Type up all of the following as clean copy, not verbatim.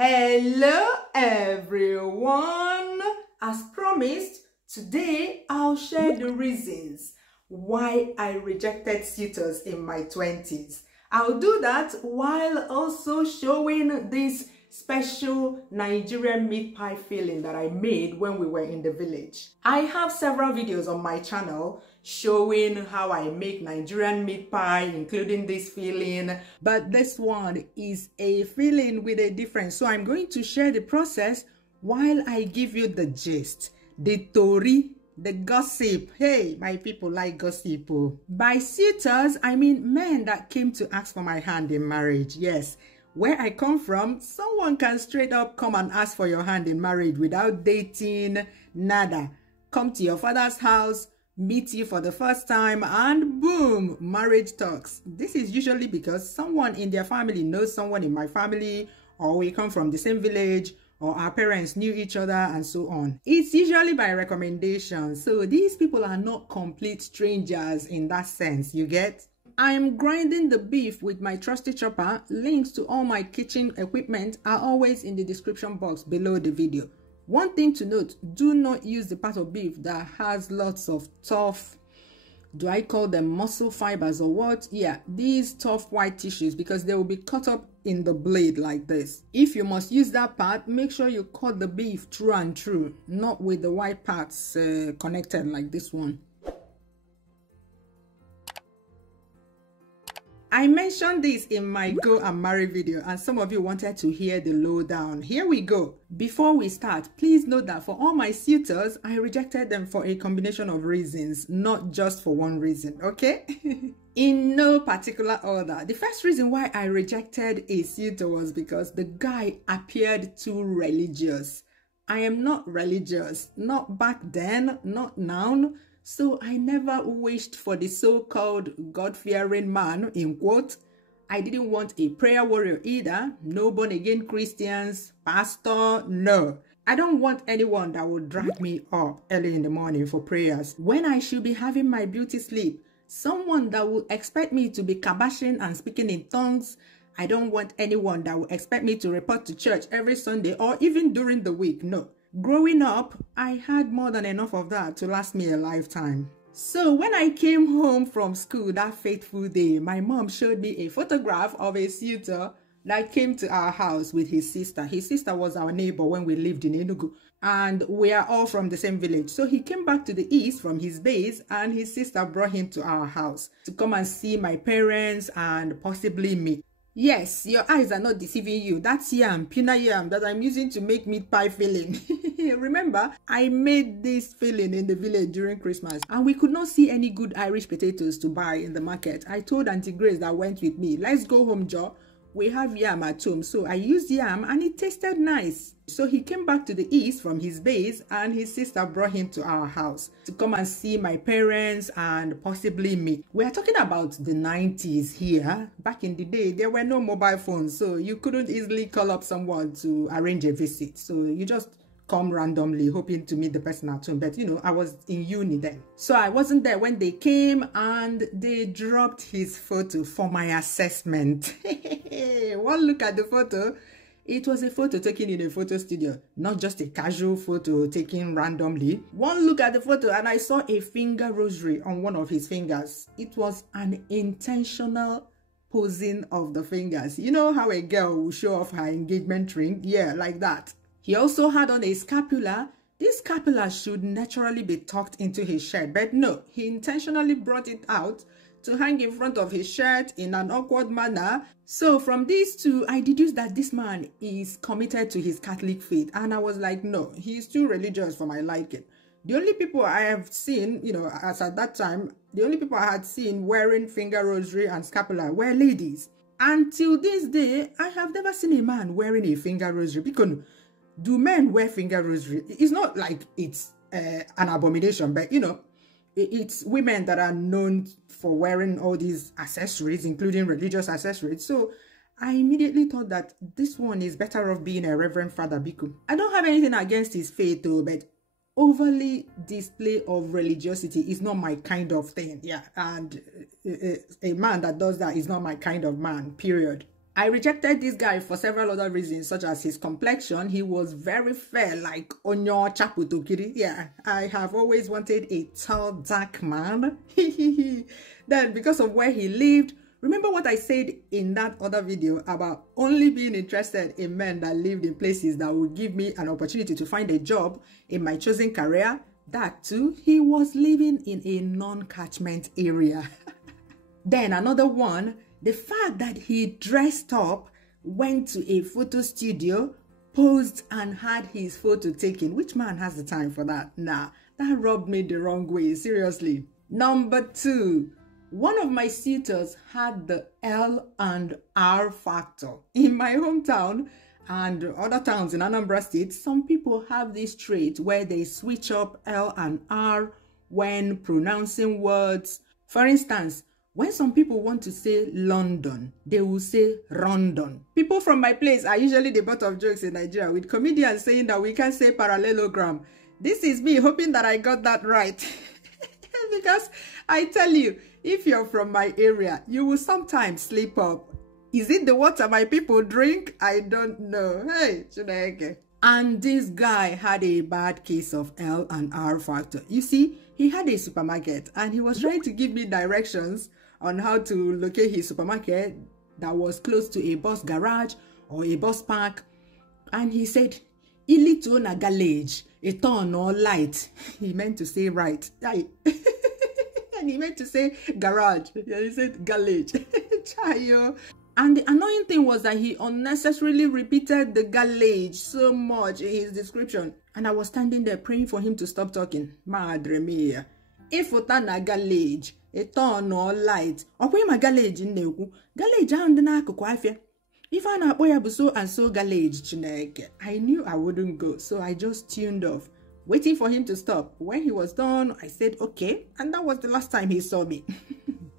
Hello everyone! As promised, today I'll share the reasons why I rejected suitors in my 20s. I'll do that while also showing this special Nigerian meat pie filling that I made when we were in the village. I have several videos on my channel showing how I make Nigerian meat pie, including this filling, but this one is a filling with a difference. So I'm going to share the process while I give you the gist, the story, the gossip. Hey, my people like gossip. By suitors, I mean men that came to ask for my hand in marriage. Yes, where I come from, someone can straight up come and ask for your hand in marriage without dating, nada. Come to your father's house, meet you for the first time, and boom, marriage talks. This is usually because someone in their family knows someone in my family, or we come from the same village, or our parents knew each other, and so on. It's usually by recommendation, so these people are not complete strangers in that sense, you get? I'm grinding the beef with my trusty chopper. Links to all my kitchen equipment are always in the description box below the video. One thing to note, do not use the part of beef that has lots of tough, do I call them muscle fibers or what? Yeah, these tough white tissues, because they will be cut up in the blade like this. If you must use that part, make sure you cut the beef through and through, not with the white parts connected like this one. I mentioned this in my Go and Marry video, and some of you wanted to hear the lowdown. Here we go. Before we start, please note that for all my suitors, I rejected them for a combination of reasons, not just for one reason, okay? In no particular order. The first reason why I rejected a suitor was because the guy appeared too religious. I am not religious, not back then, not now. So I never wished for the so-called God-fearing man, in quote. I didn't want a prayer warrior either. No born-again Christians, pastor, no. I don't want anyone that will drag me up early in the morning for prayers when I should be having my beauty sleep. Someone that will expect me to be kabashing and speaking in tongues. I don't want anyone that will expect me to report to church every Sunday or even during the week, no. Growing up, I had more than enough of that to last me a lifetime. So when I came home from school that fateful day, my mom showed me a photograph of a suitor that came to our house with his sister. His sister was our neighbor when we lived in Enugu, and we are all from the same village. So he came back to the east from his base, and his sister brought him to our house to come and see my parents and possibly me. Yes, your eyes are not deceiving you. That's yam, peanut yam, that I'm using to make meat pie filling. Remember, I made this filling in the village during Christmas, and we could not see any good Irish potatoes to buy in the market. I told Auntie Grace that went with me, let's go home, Joe. We have yam at home. So I used yam and it tasted nice. So he came back to the east from his base, and his sister brought him to our house to come and see my parents and possibly me. We are talking about the 90s here. Back in the day, there were no mobile phones, so you couldn't easily call up someone to arrange a visit. So you just come randomly hoping to meet the person at home. But you know, I was in uni then, so I wasn't there when they came, and they dropped his photo for my assessment. One look at the photo. It was a photo taken in a photo studio, not just a casual photo taken randomly. One look at the photo and I saw a finger rosary on one of his fingers. It was an intentional posing of the fingers. You know how a girl will show off her engagement ring? Yeah, like that. He also had on a scapula. This scapula should naturally be tucked into his shirt, but no, he intentionally brought it out to hang in front of his shirt in an awkward manner. So from these two, I deduced that this man is committed to his Catholic faith. And I was like, no, he's too religious for my liking. The only people I have seen, you know, as at that time, the only people I had seen wearing finger rosary and scapula were ladies. Until this day, I have never seen a man wearing a finger rosary. Because do men wear finger rosary? It's not like it's an abomination, but you know, it's women that are known for wearing all these accessories, including religious accessories. So I immediately thought that this one is better off being a Reverend Father Biku. I don't have anything against his faith though, but overly display of religiosity is not my kind of thing. Yeah, and a man that does that is not my kind of man, period. I rejected this guy for several other reasons, such as his complexion. He was very fair, like Onyo Chaputokiri. Yeah, I have always wanted a tall, dark man. Then, because of where he lived, remember what I said in that other video about only being interested in men that lived in places that would give me an opportunity to find a job in my chosen career? That too, he was living in a non-catchment area. Then another one, the fact that he dressed up, went to a photo studio, posed and had his photo taken. Which man has the time for that? Nah, that rubbed me the wrong way, seriously. Number 2, one of my suitors had the L and R factor. In my hometown and other towns in Anambra State, some people have this trait where they switch up L and R when pronouncing words. For instance, when some people want to say London, they will say Rondon. People from my place are usually the butt of jokes in Nigeria, with comedians saying that we can't say parallelogram. This is me hoping that I got that right. Because I tell you, if you're from my area, you will sometimes slip up. Is it the water my people drink? I don't know. Hey, Chinyere. And this guy had a bad case of L and R factor. You see, he had a supermarket and he was trying to give me directions on how to locate his supermarket that was close to a bus garage or a bus park. And he said, Ilito na garage, a turn or light. He meant to say right. And he meant to say garage. Yeah, he said garage. And the annoying thing was that he unnecessarily repeated the garage so much in his description. And I was standing there praying for him to stop talking. Madre mia. If na garage, a turn or light. Or my garage in Neuku. Garage and the Nakukwafia. If I na boya buso and so garage, Chinyere, I knew I wouldn't go. So I just tuned off, waiting for him to stop. When he was done, I said, okay. And that was the last time he saw me.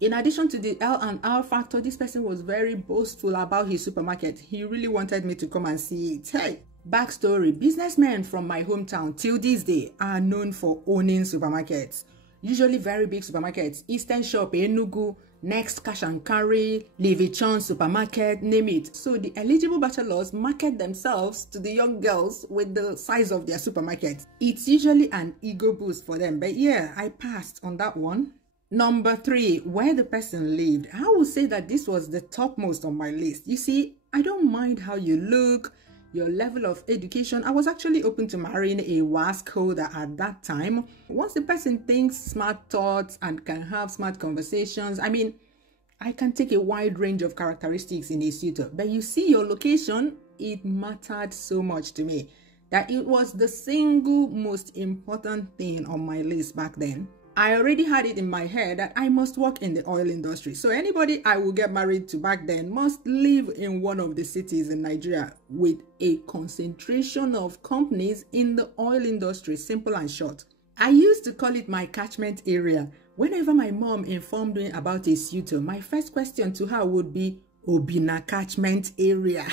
In addition to the L and R factor, this person was very boastful about his supermarket. He really wanted me to come and see it. Hey, backstory. Businessmen from my hometown till this day are known for owning supermarkets. Usually very big supermarkets. Eastern Shop, Enugu, Next Cash and Carry, Levichon Supermarket, name it. So the eligible bachelors market themselves to the young girls with the size of their supermarket. It's usually an ego boost for them. But yeah, I passed on that one. Number 3, where the person lived. I would say that this was the topmost on my list. You see, I don't mind how you look, your level of education. I was actually open to marrying a WASC holder at that time. Once the person thinks smart thoughts and can have smart conversations, I mean, I can take a wide range of characteristics in a suitor. But you see, your location, it mattered so much to me that it was the single most important thing on my list back then. I already had it in my head that I must work in the oil industry. So anybody I will get married to back then must live in one of the cities in Nigeria with a concentration of companies in the oil industry, simple and short. I used to call it my catchment area. Whenever my mom informed me about a suitor, my first question to her would be, Obina catchment area.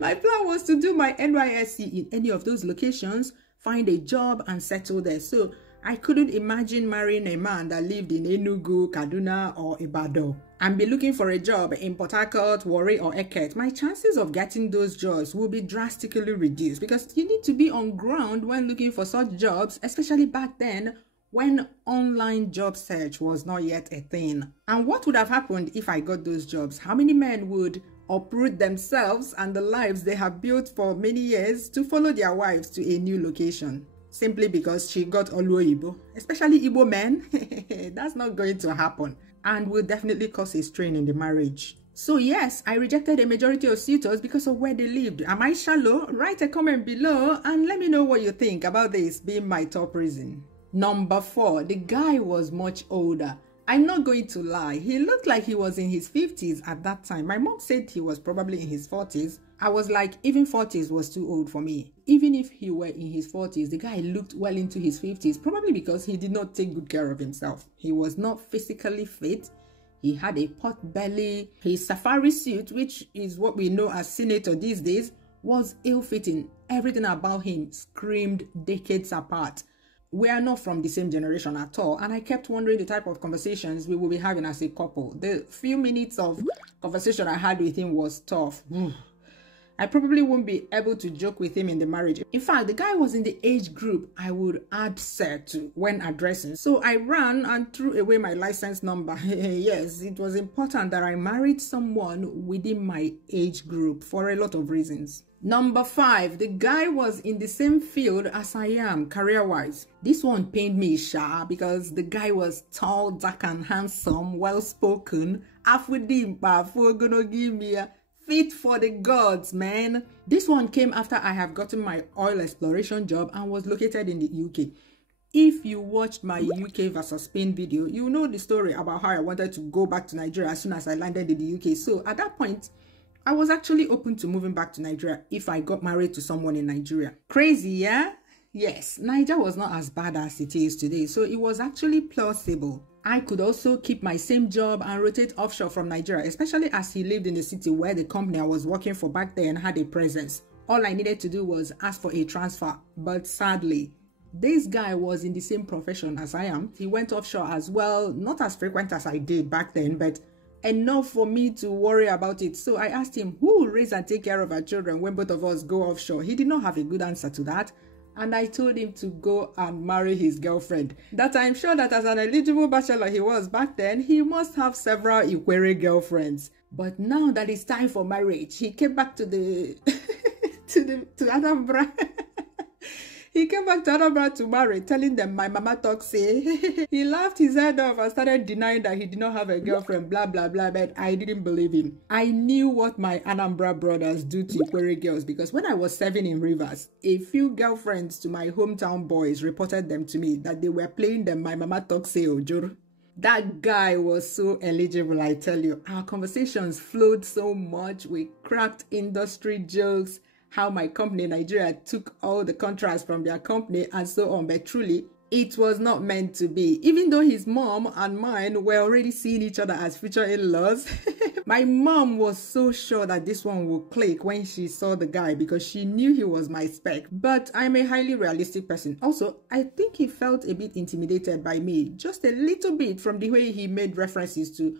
My plan was to do my NYSC in any of those locations, find a job and settle there. So I couldn't imagine marrying a man that lived in Enugu, Kaduna, or Ibadan and be looking for a job in Port Harcourt, Warri, or Eket. My chances of getting those jobs will be drastically reduced because you need to be on ground when looking for such jobs, especially back then when online job search was not yet a thing. And what would have happened if I got those jobs? How many men would uproot themselves and the lives they have built for many years to follow their wives to a new location? Simply because she got Oluoyibo, especially Igbo men. That's not going to happen and will definitely cause a strain in the marriage. So yes, I rejected a majority of suitors because of where they lived. Am I shallow? Write a comment below and let me know what you think about this being my top reason. Number 4, the guy was much older. I'm not going to lie, he looked like he was in his 50s at that time. My mom said he was probably in his 40s. I was like, even 40s was too old for me. Even if he were in his 40s, the guy looked well into his 50s, probably because he did not take good care of himself. He was not physically fit. He had a pot belly. His safari suit, which is what we know as Suitor these days, was ill-fitting. Everything about him screamed decades apart. We are not from the same generation at all, and I kept wondering the type of conversations we will be having as a couple. The few minutes of conversation I had with him was tough. I probably won't be able to joke with him in the marriage. In fact, the guy was in the age group I would add sir to when addressing. So I ran and threw away my license number. Yes, it was important that I married someone within my age group for a lot of reasons. Number 5, the guy was in the same field as I am, career-wise. This one pained me, because the guy was tall, dark and handsome, well-spoken, fit for the gods, man. This one came after I have gotten my oil exploration job and was located in the UK. If you watched my UK versus Spain video, you know the story about how I wanted to go back to Nigeria as soon as I landed in the UK. So at that point, I was actually open to moving back to Nigeria if I got married to someone in Nigeria. Crazy, yeah? Yes, Nigeria was not as bad as it is today, so it was actually plausible. I could also keep my same job and rotate offshore from Nigeria, especially as he lived in the city where the company I was working for back then had a presence. All I needed to do was ask for a transfer, but sadly, this guy was in the same profession as I am. He went offshore as well, not as frequent as I did back then, but enough for me to worry about it. So I asked him, who will raise and take care of our children when both of us go offshore? He did not have a good answer to that. And I told him to go and marry his girlfriend. That I'm sure that as an eligible bachelor he was back then, he must have several Ikwere girlfriends. But now that it's time for marriage, he came back to the to Anambra. He came back to Anambra to marry, telling them my mama talk say. He laughed his head off and started denying that he did not have a girlfriend, blah, blah, blah, but I didn't believe him. I knew what my Anambra brothers do to Ikwere girls because when I was serving in Rivers, a few girlfriends to my hometown boys reported them to me that they were playing them my mama talk say Ojoro. That guy was so eligible, I tell you. Our conversations flowed so much. We cracked industry jokes, how my company, Nigeria, took all the contracts from their company and so on. But truly, it was not meant to be. Even though his mom and mine were already seeing each other as future in-laws, my mom was so sure that this one would click when she saw the guy because she knew he was my spec. But I'm a highly realistic person. Also, I think he felt a bit intimidated by me, just a little bit, from the way he made references to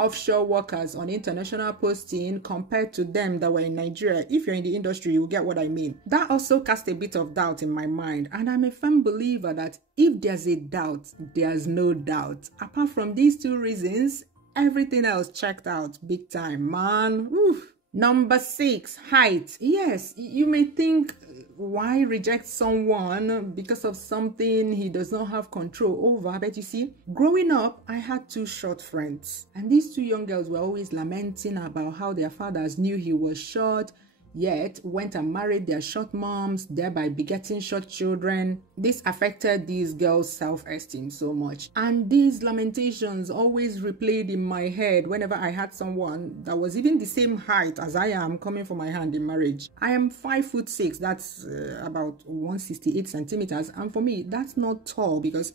offshore workers on international posting compared to them that were in Nigeria. If you're in the industry, you get what I mean. That also cast a bit of doubt in my mind, and I'm a firm believer that if there's a doubt, there's no doubt. Apart from these two reasons, everything else checked out big time, man. Oof. Number 6, height. Yes, you may think, why reject someone because of something he does not have control over? But you see, growing up, I had 2 short friends. And these 2 young girls were always lamenting about how their fathers knew he was short, yet went and married their short moms, thereby begetting short children. This affected these girls' self-esteem so much. And these lamentations always replayed in my head whenever I had someone that was even the same height as I am coming for my hand in marriage. I am 5'6", that's about 168 centimeters. And for me, that's not tall because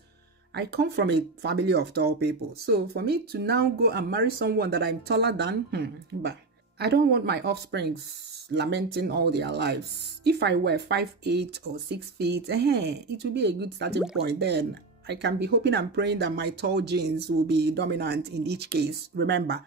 I come from a family of tall people. So for me to now go and marry someone that I'm taller than, but I don't want my offsprings lamenting all their lives. If I were 5'8" or 6 feet, it would be a good starting point. Then I can be hoping and praying that my tall genes will be dominant in each case. Remember,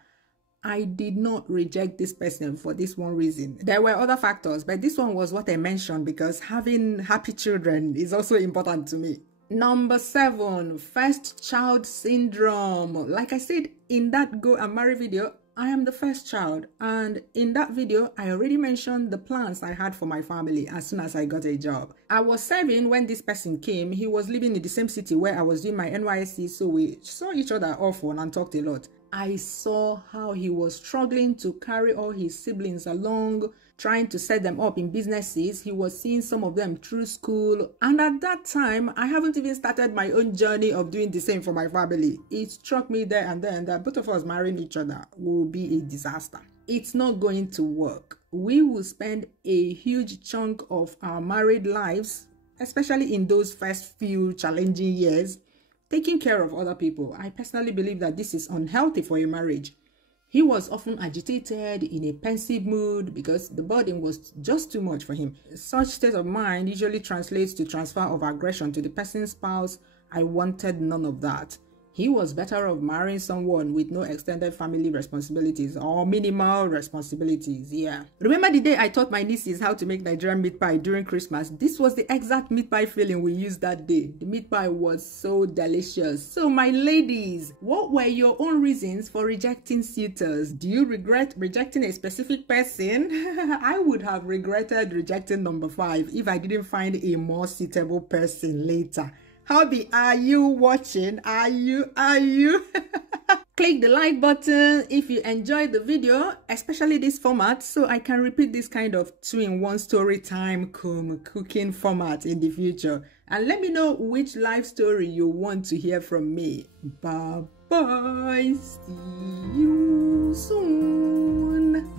I did not reject this person for this one reason. There were other factors, but this one was what I mentioned because having happy children is also important to me. Number 7, first child syndrome. Like I said in that Go and Marry video, I am the first child, and in that video, I already mentioned the plans I had for my family as soon as I got a job. I was serving when this person came. He was living in the same city where I was doing my NYSC, so we saw each other often and talked a lot. I saw how he was struggling to carry all his siblings along, trying to set them up in businesses. He was seeing some of them through school. And at that time, I haven't even started my own journey of doing the same for my family. It struck me there and then that both of us marrying each other will be a disaster. It's not going to work. We will spend a huge chunk of our married lives, especially in those first few challenging years, taking care of other people. I personally believe that this is unhealthy for a marriage. He was often agitated, in a pensive mood, because the burden was just too much for him. Such state of mind usually translates to transfer of aggression to the person's spouse. I wanted none of that. He was better off marrying someone with no extended family responsibilities or minimal responsibilities, yeah. Remember the day I taught my nieces how to make Nigerian meat pie during Christmas? This was the exact meat pie filling we used that day. The meat pie was so delicious. So my ladies, what were your own reasons for rejecting suitors? Do you regret rejecting a specific person? I would have regretted rejecting number 5 if I didn't find a more suitable person later. Hubby, are you watching? Are you? Click the like button if you enjoyed the video, especially this format, so I can repeat this kind of 2-in-1 story time cooking format in the future. And let me know which life story you want to hear from me. Bye bye. See you soon.